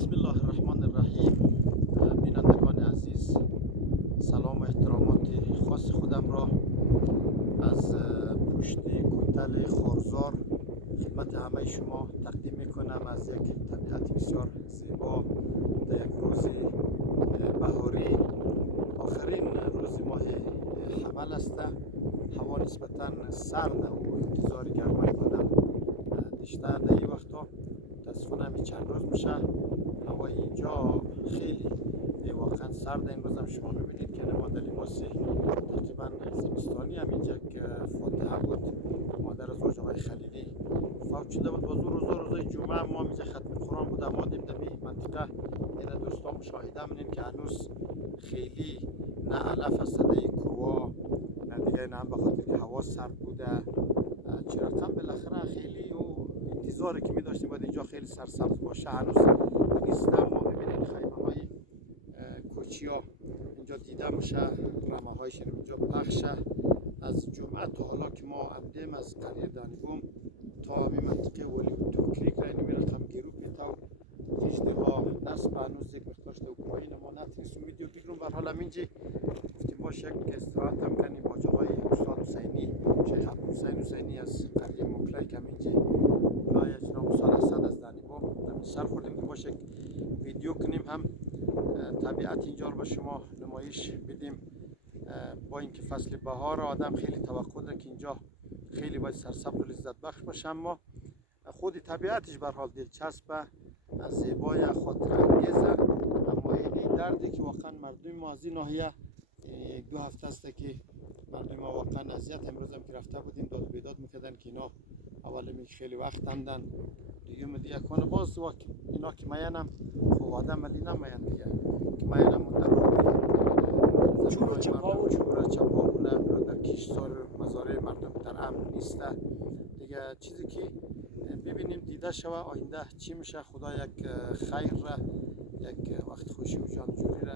بسم الله الرحمن الرحیم. بینندگان عزیز، سلام و احترامات خاص خودم را از پشت کوتل خارزار خدمت همه شما تقدیم میکنم. از یک طبیعت بسیار زیبا در یک روز بهاری، آخرین روز ماه حمل است. هوا نسبتا سرد و انتظار گرمای بودم بیشتر در این وقتا. متاسفانه همین چند روز میشه هوای اینجا خیلی واقعا سرد. این روز هم شما میبینید که ما در لباس تقریبا زمستانی هم اینجا که فاتحه بود، مادر از آقای خلیلی فوت شده بود. روزای جمعه ما اینجا ختم قرآن بود. ما دیم در این منطقه این دوستان مشاهده می‌کنیم که هنوز خیلی نه علف است در این کوه، نه دیگه، نه به خاطر که هوا سرد بوده. چرا رقم بالاخره خیلی و انتظاری که می داشتیم باید اینجا خیلی سرسبز باشه هنوز نیست. ما ببینید خیمه های کوچی ها اینجا دیده میشه، رمه هایش اینجا پخشه. از جمعه تا حالا که ما آمدیم از قریه دانیبوم تا همین منطقه ولی توکریک را اینو رقم گیرو پیتاو ویجده ها نصب هنوز یک مقدارش تا اوکراین ما نتونستیم ویدیو بگیرم. به حال همینجی گفتیم باشه یک استراحت هم کنیم با جاهای استاد حسینی، شیخ حسینی از قریه مکلک همینجی لای جناب استاد اسد از دانیبوم همین سر خوردیم که باشه ویدیو کنیم، هم طبیعت اینجا رو به شما نمایش بدیم. با اینکه فصل بهار آدم خیلی توقع داره که اینجا خیلی باید سرسبز و لذت بخش باشه، اما خود طبیعتش به هر حال دلچسبه، زیبای، خاطر انگیزه. اما این دردی که واقعا مردم ما از این ناحیه یک دو هفته است که مردم ما واقعا اذیت. امروز هم که رفته بودیم داد و بیداد میکردن که اینا اول می خیلی وقت اندن دیگه کنه باز اینا که میانم خب آدم ولی نمیان دیگه که میانم در چورا چپاونه در کشتار مزارع مردم در امن نیست دیگه. چیزی که ببینیم دیده شوه آینده چی میشه. خدا یک خیر را، یک وقت خوشی و جانجوری را